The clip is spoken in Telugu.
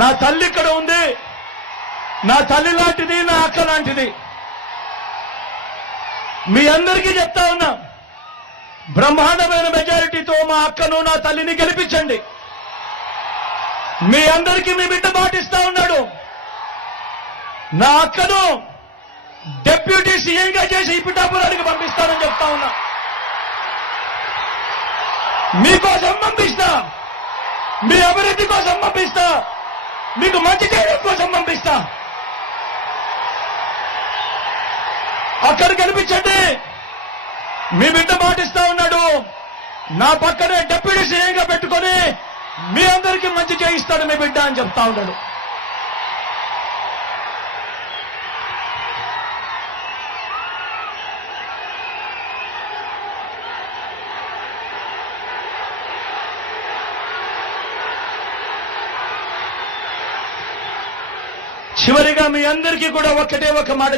నా తల్లి ఇక్కడ ఉంది. నా తల్లి లాంటిది, నా అక్క లాంటిది. మీ అందరికీ చెప్తా ఉన్నా, బ్రహ్మాండమైన మెజారిటీతో మా అక్కను, నా తల్లిని గెలిపించండి. మీ అందరికీ మీ బిడ్డ మాటిస్తా ఉన్నాడు. నా అక్కను డిప్యూటీ సీఎంగా చేసి ఈ పిఠాపురానికి పంపిస్తానని చెప్తా ఉన్నా. మీకోసం పంపిస్తా, మీ అభివృద్ధి కోసం పంపిస్తా, మీకు మంచి చేయడం కోసం పంపిస్తా. అక్కడ కనిపించండి. మీ బిడ్డ మాటిస్తా ఉన్నాడు. నా పక్కనే డిప్యూటీ సీఎంగా పెట్టుకొని మీ అందరికీ మంచి చేయిస్తాడు మీ బిడ్డ అని చెప్తా ఉన్నాడు. చివరిగా మీ అందరికీ కూడా ఒక్కటే ఒక మాట